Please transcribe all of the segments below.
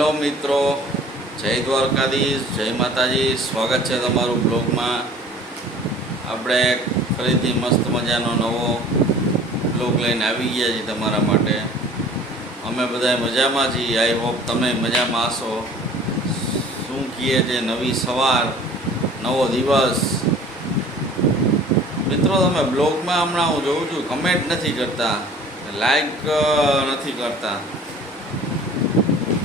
Hello મિત્રો, જય દ્વારકાધીશ, જય માતાજી. સ્વાગત છે તમારું બ્લોગમાં. આપણે ફરીથી મસ્ત મજાનો નવો બ્લોગ લઈને આવી ગયા છીએ તમારા માટે. અમે બધા મજામાં છીએ. આઈ હોપ તમે મજામાં હશો. શું કહીએ છે, નવી સવાર, નવો દિવસ. મિત્રો, તમે બ્લોગમાં હમણાં હું જોઉં છું કમેન્ટ નથી કરતા, લાઈક નથી કરતા.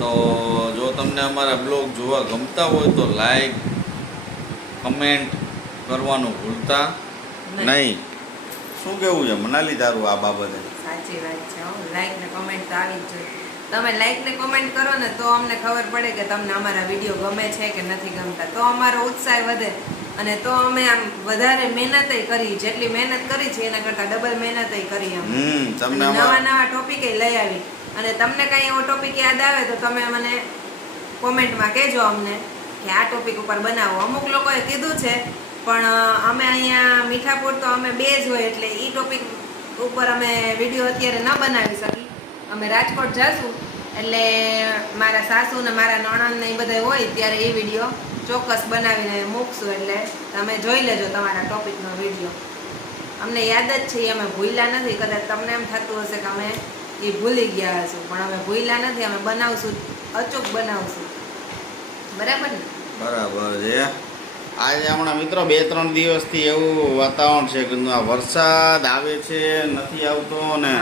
તો જો તમને અમારા બ્લોગ જોવા ગમતા હોય તો લાઈક કમેન્ટ કરવાનું ભૂલતા નહીં. શું કેવું છે મનાલી તારું આ બાબતે? સાચી વાત છે. લાઈક ને કમેન્ટ તો આવી જ જોઈએ. તમે લાઈક ને કમેન્ટ કરો ને તો અમને ખબર પડે કે તમને અમારા વિડીયો ગમે છે કે નથી ગમતા. તો અમારો ઉત્સાહ વધે અને તો અમે આમ વધારે મહેનત કરી, જેટલી મહેનત કરી છે એના કરતા ડબલ મહેનત કરી. અમે નવા નવા ટોપિક લઈ આવી અને તમને કઈ એવો ટોપિક યાદ આવે તો તમે મને કોમેન્ટમાં કહેજો અમને કે આ ટોપિક ઉપર બનાવો. અમુક લોકોએ કીધું છે પણ અમે અહીંયા મીઠાપુર તો અમે બે જ હોય એટલે એ ટોપિક ઉપર અમે વિડીયો અત્યારે ન બનાવી શકી. અમે રાજકોટ જઈશું એટલે મારા સાસુ ને મારા નણંદ ને એ બધા હોય ત્યારે એ વિડીયો ચોક્કસ બનાવીને મૂકશું. એટલે તમે જોઈ લેજો તમારા ટોપિકનો વિડીયો. અમને યાદ જ છે, અમે ભૂલ્યા નથી. કદાચ તમને એમ થતું હશે કે અમે એ ભૂલી ગયા હશું, પણ અમે ભૂલ્યા નથી. અમે બનાવશું, અચૂક બનાવશું. બરાબર ને? બરાબર છે. આજે હમણાં મિત્રો 2-3 દિવસથી એવું વાતાવરણ છે કે આ વરસાદ આવે છે, નથી આવતો ને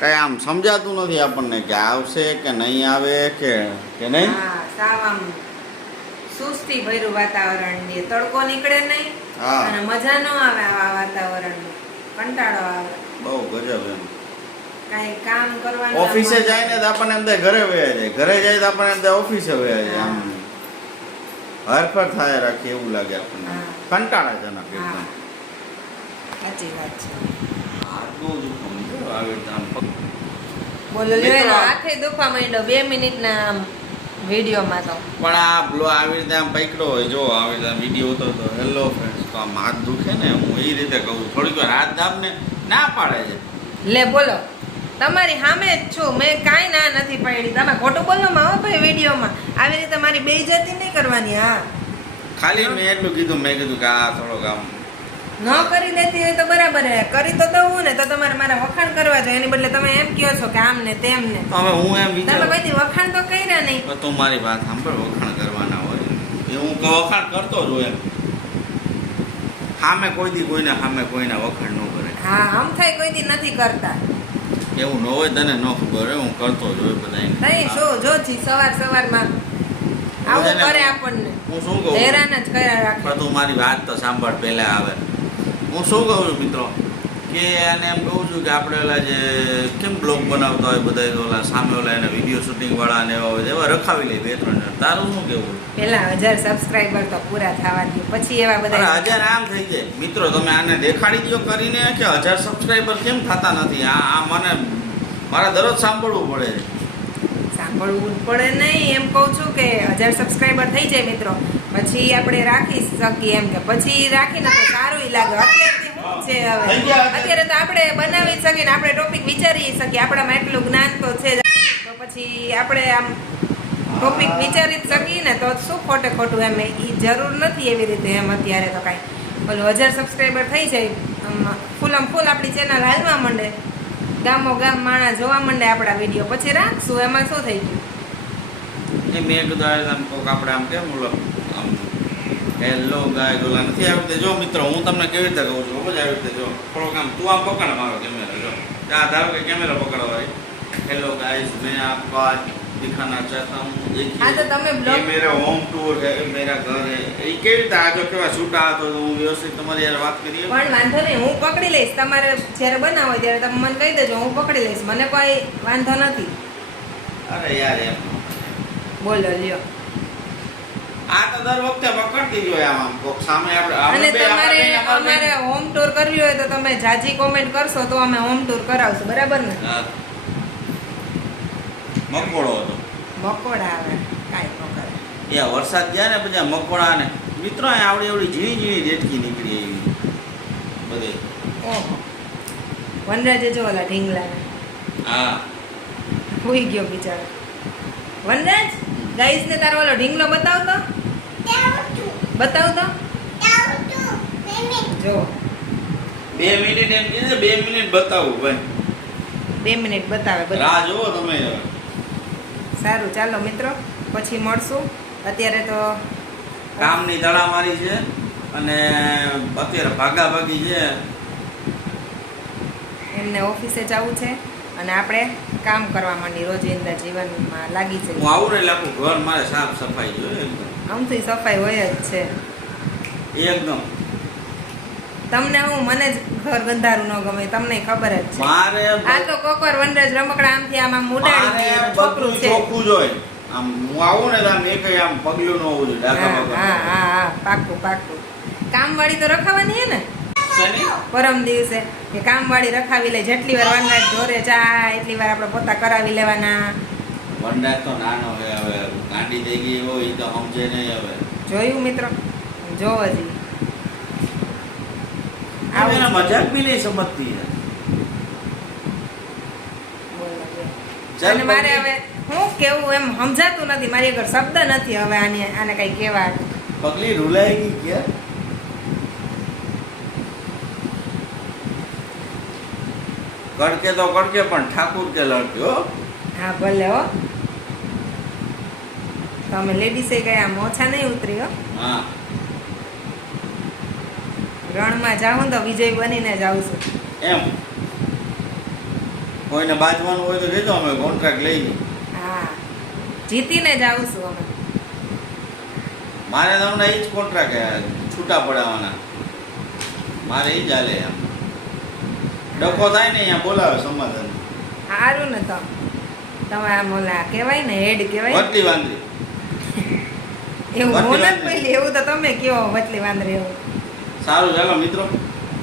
કઈ આમ સમજાતું નથી આપણને કે આવશે કે નહીં આવે કે નહીં. સાવ આમ સુસ્તી ભર્યું વાતાવરણ છે. તડકો નીકળે નહીં અને મજા ન આવે. આવા વાતાવરણ કંટાળો આવે બહુ ગજબ. એમ કઈ કામ કરવાનું, ઓફિસે જાય ને તો આપણને એમ થાય ઘરે વયા જાય, ઘરે જાય તો આપણને એમ થાય ઓફિસે વયા જાય. આમ હરફર થાય રાખે એવું લાગે આપણને. કંટાળાજનક એકદમ. સાચી વાત છે. આટલું દુઃખ આવે આમ. બોલો લ્યો, આંખે દુખવા માંડ્યો 2 મિનિટના આમ વિડીયોમાં તો. પણ આ બ્લો આવી રીતે આમ પકડો હોય, જો આવી રીતે વિડીયો હતો તો હેલો ફ્રેન્ડ્સ, તો આમ હાથ દુખે ને, હું એ રીતે કહું. થોડીક વાર હાથ દાબને ના પાડે છે. લે બોલો, તમારી સામે જ છું, મેં કાંઈ ના નથી પાડી. તમે ખોટું બોલો માં હો ભાઈ વિડીયોમાં. આવી રીતે મારી બેઇજ્જતી નહીં કરવાની. હા, ખાલી મેં એટલું કીધું, મેં કીધું કે આ થોડોક આમ ન કરી દેતી હોય તો બરાબર હે. કરી તો દઉં ને તો તમારે મારા વખાણ કરવા જોઈએ. એની બદલે તમે એમ કહો છો કે આમ ને તેમ ને. હવે હું એમ તમે કોઈ વખાણ તો કર્યા નહીં. તો મારી વાત સાંભળ, વખાણ કરવાના હોય એ હું વખાણ કરતો જ હોય. એમ સામે કોઈ દી કોઈને સામે કોઈના વખાણ ન કરે. હા, આમ થાય કોઈ દી નથી કરતા. એવું ન હોય, તને ન ખબર હોય, હું કરતો જ હોય બધા. નહીં શું જોજી સવારમાં આવું કરે આપણને. હું શું કહું, હેરાન જ કર્યા રાખે. તું મારી વાત તો સાંભળ પહેલા. આવે હું શું કહું છું મિત્રો, કે એને એમ કહું છું કે આપણે ઓલા જે કેમ બ્લોગ બનાવતા હોય બધા, ઓલા સામે ઓલા એને વિડીયો શૂટિંગ વાળા ને એવા હોય એવા રખાવી લે 2-3 જણ. તારું શું કેવું? પેલા 1000 સબસ્ક્રાઇબર તો પૂરા થવા દો, પછી એવા બધા 1000 આમ થઈ જાય. મિત્રો તમે આને દેખાડી દો કરીને કે 1000 સબસ્ક્રાઇબર કેમ થતા નથી. આ મને મારા દરરોજ સાંભળવું પડે. સાંભળવું પડે નહીં, એમ કહું છું કે 1000 સબસ્ક્રાઇબર થઈ જાય મિત્રો, પછી આપણે રાખી શકીએ. એમ કે પછી રાખીને તો સારું લાગે. અત્યારથી શું છે, હવે અત્યારે તો આપણે બનાવી શકીએ ને આપણે ટોપિક વિચારી શકીએ. આપણામાં એટલું જ્ઞાન તો છે જ. તો પછી આપણે આમ ટોપિક વિચારી જ શકીએ ને, તો શું ખોટું એમ એ જરૂર નથી એવી રીતે. એમ અત્યારે તો કાંઈ બોલું 1000 સબસ્ક્રાઈબર થઈ જાય, ફૂલમ ફૂલ આપણી ચેનલ હાલવા માંડે, ગામો ગામ માણસ જોવા માંડે આપણા વિડીયો, પછી રાખશું. એમાં શું થઈ ગયું? એ મેં કીધું આમ કોક આપણે આમ કેમ બોલો આમ હેલો ગાય ઓલા નથી આવી રીતે. જો મિત્રો હું તમને કેવી રીતે કહું છું, ખબર આવી રીતે જો થોડોક આમ તું આમ પકડ મારો કેમેરા. જો ત્યાં ધારો કે કેમેરા પકડો ભાઈ. હેલો ગાઈસ, मैं आपको आज दिखाना चाहता हूँ, देखिए ये मेरा होम टूर है, मेरा घर है. એ કેવી રીતે આ જો કેવા છૂટા હતો તો હું વ્યવસ્થિત તમારી યાર વાત કરીએ. પણ વાંધો નહીં, હું પકડી લઈશ. તમારે જ્યારે બનાવો ત્યારે તમે મને કહી દેજો, હું પકડી લઈશ. મને કોઈ વાંધો નથી. અરે યાર એમ બોલો લ્યો. આ તો દર વખતે પકડતી જ હોય આમ કોક સામે આપણે. અને તમારે અમારે હોમ ટૂર કરવી હોય તો તમે જાજી કોમેન્ટ કરશો તો અમે હોમ ટૂર કરાવશું. બરાબર ને? મકોડો હતો. મકોડા આવે કાંઈ પકડે. એ વરસાદ ગયા ને પછી મકોડા ને મિત્રો આવડી ઝીણી દેટકી નીકળી એવી બધે. ઓહો, વનરાજે જો ઓલા ઢીંગલા. હા, હોઈ ગયો બિચારો વનરાજ. ગાઈસ ને તારો ઓલો ઢીંગલો બતાવ તો બતાવ તો જો 2 મિનિટ એમ કીધે 2 મિનિટ બતાવું ભાઈ 2 મિનિટ બતાવે બધું. રાહ જોવો તમે સારું ચાલો મિત્રો પછી મળશું. અત્યારે તો કામની તડામારી છે અને અત્યારે ભાગાભાગી છે. એમને ઓફિસે જવું છે અને આપણે કામ કરવા માંડી રોજિંદા જીવનમાં લાગી હું જઈએ. આવું ને આખું ઘર મારે સાફ સફાઈ જોઈએ એકદમ આમથી સફાઈ હોય જ છે. એકદમ તમને હું મને જ ઘર ગંધારું ન ગમે તમને ખબર જ છે. મારે આ તો કોકર વનરાજ રમકડા આમથી આમ ઉડાડી દે મારે છોકરું બધું છે. ચોખ્ખું જ હોય. આમ હું આવું ને તો આમ એકય આમ પગલું ન હોવું જોઈએ ડાઘા હા વગર. હા હા હા પાક્કું પાક્કું. કામવાળી તો રખાવાની હે ને શેની? પરમ દિવસે કે કામવાળી રખાવી લે જેટલી વાર વનરાજ ઢોરે જાય એટલી વાર આપણે પોતા કરાવી લેવાના. વનરાજ તો નાનો હે હવે ગાંડી થઈ ગઈ હોય ઈ તો સમજે નહીં હવે. જોયું મિત્રો જોવો જ આવું એના મજાક બી નહીં સમજતી હે. ચાલ અને મારે પગલી. હવે હું કેવું એમ સમજાતું નથી મારી આગળ શબ્દ નથી હવે આને કઈ કહેવા. પગલી રૂલાઈ ગઈ કે કડકે તો કડકે પણ ઠાકુર કે લડકે હો. હા ભલે હો તમે લેડીસે ગયા મોછા નહીં ઉતરી હો. હા રણમાં જાઉં તો વિજય બનીને જાઉં છું. એમ કોઈને બાજવાનું હોય તો કહેજો અમે કોન્ટ્રાક્ટ લઈ લઈએ. હા જીતીને જાઉં છું અમે. મારે તમને એ જ કોન્ટ્રાક્ટ છૂટા પડાવવાના મારે એ જ હાલે એમ ડખો થાય ને અહીંયા બોલાવે સમાધાન. સારું ને તો તમે આમ ઓલા કહેવાય ને હેડ કહેવાય વટલી વાંદરી એવું હું વટલી નથી વાંદરી. પેલી એવું તો તમે કયો વચલી વાંદરી એવું. સારું ચાલો મિત્રો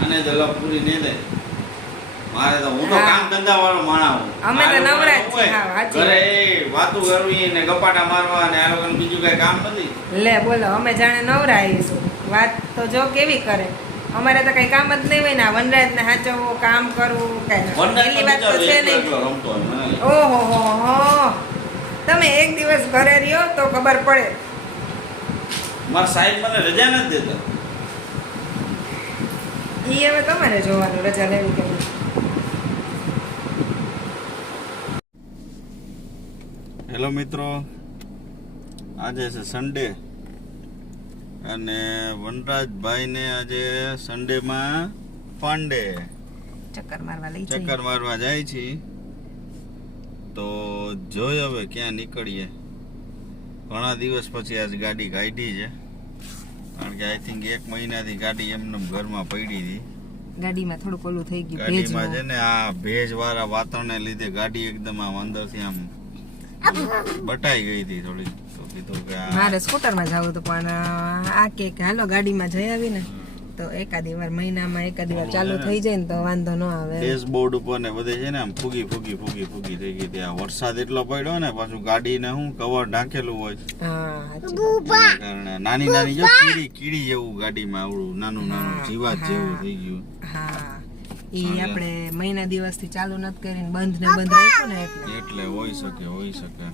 અને તો લપ પૂરી નહીં થાય મારે તો હું તો હા. કામ ધંધા વાળો માણા હું અમે તો મારે નવરા જ શું છીએ, હોય? હા, સાચી ઘરે એ વાતું કરવી ને ગપાટા મારવા ને આ લોકોને બીજું કઈ કામ નથી. લે બોલો અમે જાણે નવરા આવીશું વાત તો જો કેવી કરે. અમારે તો કઈ કામ જ નહીં હોય ને આ વનરાજને સાચવવું કામ કરવું કઈ વનરાજ પેલી વાત તો છે એકલો નહીં. એકલો રમતો હોય મને લાગે. ઓહો હો તમે એક દિવસ ઘરે રહ્યો તો ખબર પડે. મારા સાહેબ મને રજા નથી દેતા. ઈ હવે તમારે જોવાનું રજા લેવી કે નહીં. હેલો મિત્રો આજે છે સન્ડે અને વનરાજભાઈને આજે સન્ડેમાં ફન ડે ચક્કર મારવા લઈ ચક્કર મારવા જાય છે તો જોઈ હવે ક્યાં નીકળીએ. ઘણા દિવસ પછી આજ ગાડી કાઢી છે કારણ કે આઈ થિંક 1 મહિનાથી ગાડી એમને ઘરમાં પડી હતી. ગાડીમાં થોડુંક ઓલું થઈ ગયું ગાડીમાં છે ને આ ભેજવાળા વાતાવરણને લીધે ગાડી એકદમ આમ અંદરથી આમ બટાઈ ગઈ હતી થોડી તો કીધું કે આ મારે સ્કૂટરમાં જવું હતું પણ આ કે હાલો ગાડીમાં જઈ આવી ને તો એકાદી વાર મહિનામાં એકાદી વાર ચાલુ થઈ જાય ને તો વાંધો ન આવે. ડેશબોર્ડ ઉપર ને બધે છે ને આમ ફૂગી થઈ ગઈ હતી. આ વરસાદ એટલો પડ્યો ને પાછું ગાડીને હું કવર ઢાંકેલું હોય હા એના કારણે નાની જો કીડી જેવું ગાડીમાં આવડું નાનું જીવાત જેવું થઈ ગયું. હા ઈ આપણે મહિના દિવસથી ચાલુ નથી કરીને બંધ ને બંધ રાખ્યું ને એટલે હોઈ શકે.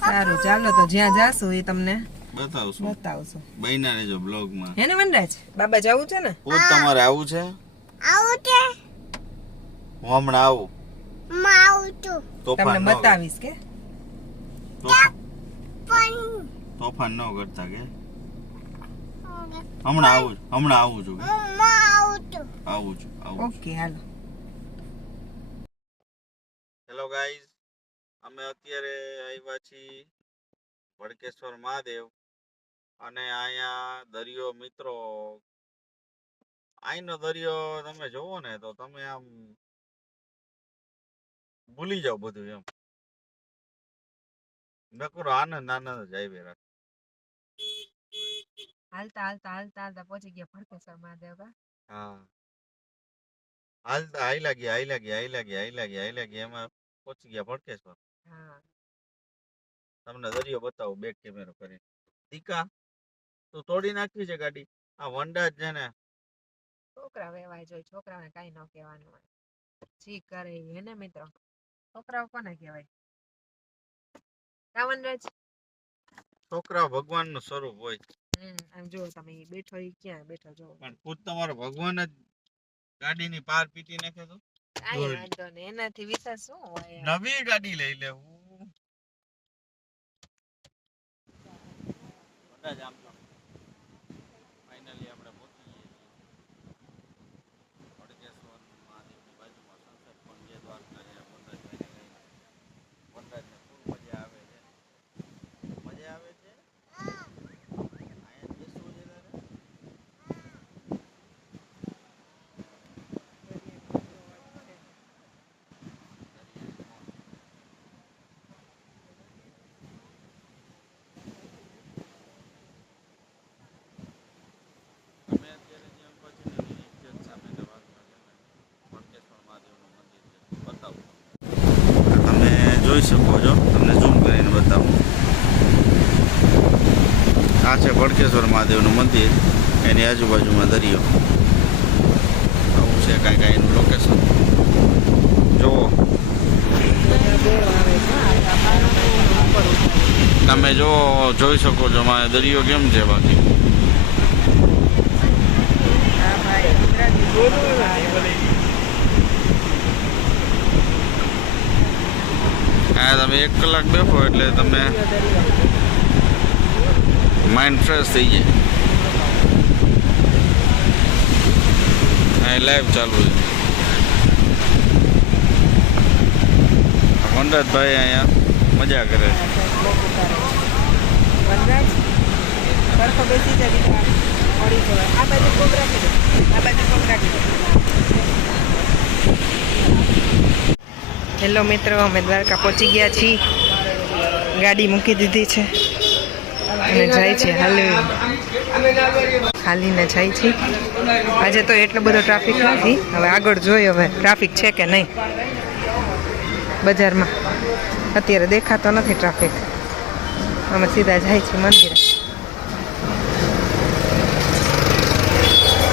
સારું ચાલો તો જ્યાં જાશું એ તમને બતાવશું બતાવશું. બઈના રહેજો બ્લોગમાં. હે ને વનરાજ બાબા જવું છે ને ખુદ તમારે આવું છે? હું હમણાં આવું તોફાન તમને ન કર- બતાવીશ કે તોફાન ન કરતા કે હમણાં આવું છું કે આવું છું ઓકે હાલો. હેલો ગાઈઝ અમે અત્યારે આવ્યા છીએ ભડકેશ્વર મહાદેવ અને અહીંયા દરિયો મિત્રો અહીંનો દરિયો તમે જોવો ને તો તમે આમ ભૂલી જાઓ બધું એમ નકરો આનંદ જ આવી રાખે. હાલતા પહોંચી ગયા ભડકેશ્વર મહાદેવ કા. હા હાલતા હાઈલા ગયા એમાં પહોંચી ગયા ભડકેશ્વર. હા તમને દરિયો બતાવું બેક કેમેરો કરીને. દીકા તું તોડી નાખી છે ગાડી. આ વંડા જ છે ને છોકરા વેવાય જોઈ છોકરાઓને કઈ ન કહેવાનું હોય જી કરે હે ને મિત્રો છોકરાઓ કોને કહેવાય. કા વનરાજ છોકરા ભગવાનનું સ્વરૂપ હોય, આમ જો તમે ઈ બેઠો ઈ ક્યાં બેઠો જો પણ ખુદ તમારો ભગવાન જ ગાડીની પાર પીટી નાખે તો કાંઈ વાંધો નહીં, એનાથી વિશેષ શું હોય યાર. નવી ગાડી લઈ લેવું. બધા જ આમ તો ફાઇનલી આપણે પહોંચી ગઈએ છીએ વડકેશ્વર મહાદેવની બાજુમાં સનસેટ પોઈન્ટ જે દ્વારકા છે. વનરાજને ખૂબ મજા આવે છે. મજા આવે છે. અહીંયા જ બેસવું છે તારે? અમે અત્યારે જ્યાં પહોંચીને એની એક્ઝેક્ટ સામેના ભાગમાં છે ને વડકેશ્વર મહાદેવનું મંદિર છે, બતાવું તમે જોઈ શકો છો. તમને ઝૂમ કરીને બતાવું. આ છે વડકેશ્વર મહાદેવનું મંદિર, એની આજુબાજુમાં દરિયો. આવું છે કાંઈક એનું લોકેશન જુઓ. તમે જો જોઈ શકો છો માં દરિયો કેમ છે. બાકી હા, તમે 1 કલાક બેઠો એટલે તમે માઇન્ડ ફ્રેશ થઈ જાય. હા, લાઈવ ચાલુ છે. વનરાજભાઈ અહીંયા મજા કરે છે. વનરાજ સરખો બેસી જાય દીકરા, પડી જવાય. આ બાજુ પગ રાખી દે, આ બાજુ પગ રાખી દે. હેલો મિત્રો, અમે દ્વારકા પહોંચી ગયા છીએ. ગાડી મૂકી દીધી છે અને જાય છે હાલીને જાય છે. આજે તો એટલો બધો ટ્રાફિક નથી. હવે આગળ જોઈએ હવે ટ્રાફિક છે કે નહીં. બજારમાં અત્યારે દેખાતો નથી ટ્રાફિક. અમે સીધા જાય છે મંદિરે.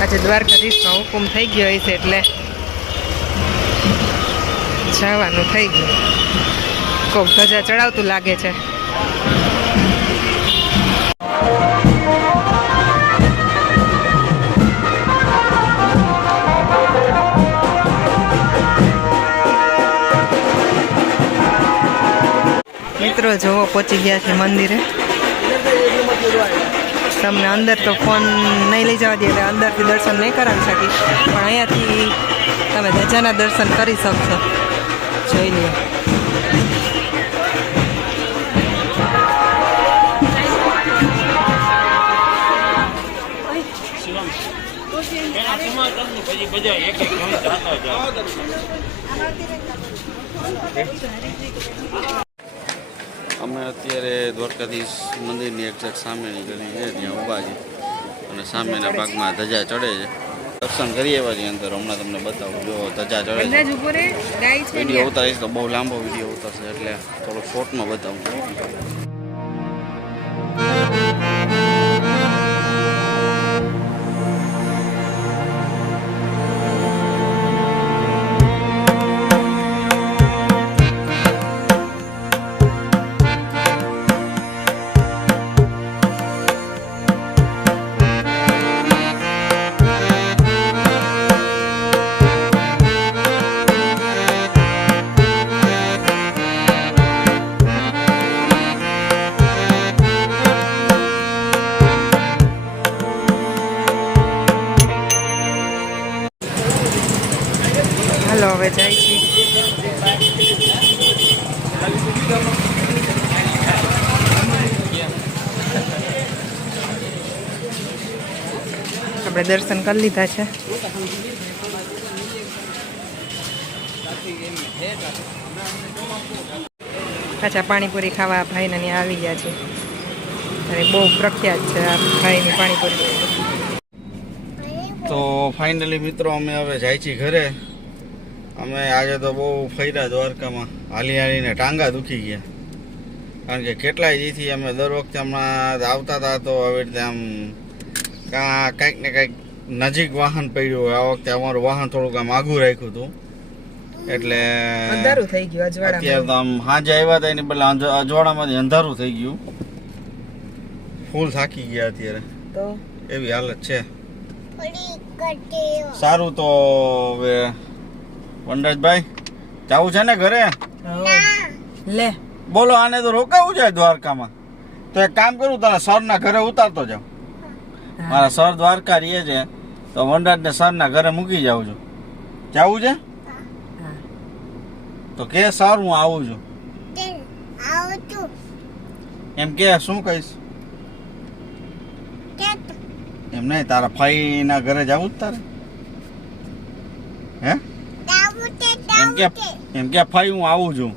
આજે દ્વારકાધીશનો હુકુમ થઈ ગયો છે એટલે જવાનું થઈ ગયું. કોક ધજા ચડાવતું લાગે છે. મિત્રો જોવો પહોંચી ગયા છે મંદિરે. તમને અંદર તો ફોન નહીં લઈ જવા દે એટલે અંદરથી દર્શન નહીં કરાવી શકી, પણ અહીંયાથી તમે ધજાના દર્શન કરી શકશો. જોઈ લો. અમે અત્યારે દ્વારકાધીશ મંદિરની એક્ઝેક્ટ સામેની ગલી છે ત્યાં ઊભા છે અને સામેના ભાગમાં ધજા ચડે છે. દર્શન કરી આવ્યા છીએ અંદર. હમણાં તમને બતાવું. જો ધજા ચડે છે. વિડીયો ઉતારીશ તો બહુ લાંબો વિડીયો ઉતારશે એટલે થોડોક શોર્ટમાં બતાવું. હાલો હવે જાય છે. આપણે દર્શન કરી લીધા છે. પાછા પાણીપુરી ખાવા ભાઈને ત્યાં આવી ગયા છે. અને બહુ પ્રખ્યાત છે આ ભાઈની પાણીપુરી. તો ફાઇનલી મિત્રો અમે હવે જાય છીએ ઘરે. અમે આજે તો બહુ ફર્યા દ્વારકામાં. હાલી હાલીને ટાંગા દુખી ગયા. કારણ કે કેટલાય દીથી અમે દર વખતે હમણાં આવતા હતા તો આવી રીતે આમ કાંઈક ને કાંઈક નજીક વાહન પડ્યું હોય. આ વખતે અમારું વાહન થોડુંક આમ આઘું રાખ્યું હતું એટલે અંધારું થઈ ગયું. અત્યારે તો આમ સાંજે આવ્યા હતા એની પહેલા અજવાળામાંથી અંધારું થઈ ગયું. ફૂલ થાકી ગયા અત્યારે, તો એવી હાલત છે. સારું તો હવે વનરાજભાઈ જાવું છે ને ઘરે? લે બોલો, આને તો રોકાવું જાય દ્વારકામાં. તો એક કામ કરું, તને સરના ઘરે ઉતારતો જાઉં. મારા સર દ્વારકા રહે છે, તો વનરાજને સરના ઘરે મૂકી જાઉં છું. જાવું છે? તો કે સર હું આવું છું એમ કે. શું કહીશ? એમ નહીં, તારા ફાઈ ના ઘરે જવું જ તારે? હે એમ કે ફાઈ હું આવું છું.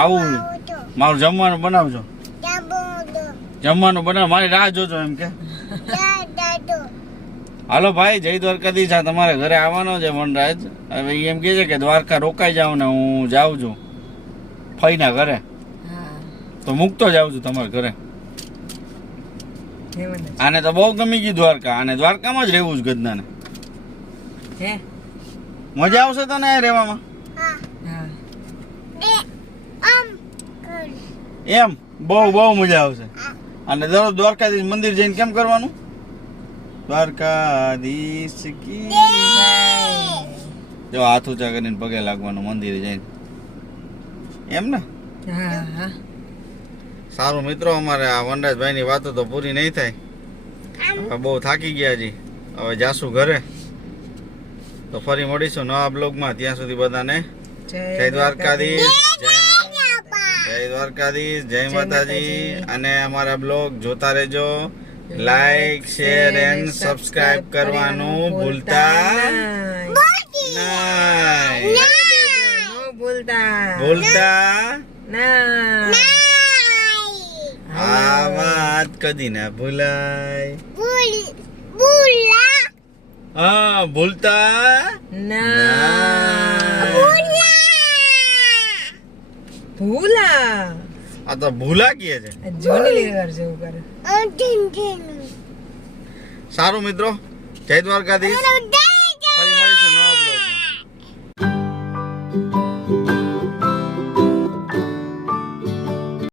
આવું મારું જમવાનું બનાવજો. જમવાનું બનાવ, મારી રાહ જોજો એમ કે. હાલો ભાઈ, જય દ્વારકાધીશ. આ તમારે ઘરે આવવાનો છે વનરાજ. હવે ઈ એમ કે છે કે દ્વારકા રોકાઈ જાઉં ને હું જાઉં છું ફઈના ઘરે. તો મૂકતો જાઉં છું તમારા ઘરે. આને તો બહુ ગમી ગયું દ્વારકા. આને દ્વારકામાં જ રહેવું છે ગદનાને. મજા આવશે તને રહેવામાં? એમ બહુ મજા આવશે. અને દરરોજ દ્વારકાધીશ મંદિર જઈને કેમ કરવાનું? દ્વારકાધીશ કી જો હાથ ઊંચા કરીને પગે લાગવાનું મંદિરે જઈને, એમ ને? સારું મિત્રો, અમારે આ વનરાજભાઈ ની વાતો તો પૂરી નહીં થાય. હવે બહુ થાકી ગયા જી. હવે જાશું ઘરે. તો ફરી મળીશું નવા બ્લોગમાં. ત્યાં સુધી બધાને જય દ્વારકાધીશ, જય દ્વારકાધીશ, જય માતાજી. અને અમારા બ્લોગ જોતા રહેજો. લાઈક, શેર એન્ડ સબસ્ક્રાઇબ કરવાનું ભૂલતા નહીં. આ વાત કદી ના ભૂલાય. હા, ભૂલતા ભૂલા. આ તો ભૂલા કહે છે. સારું મિત્રો, જય દ્વારકાધીશ.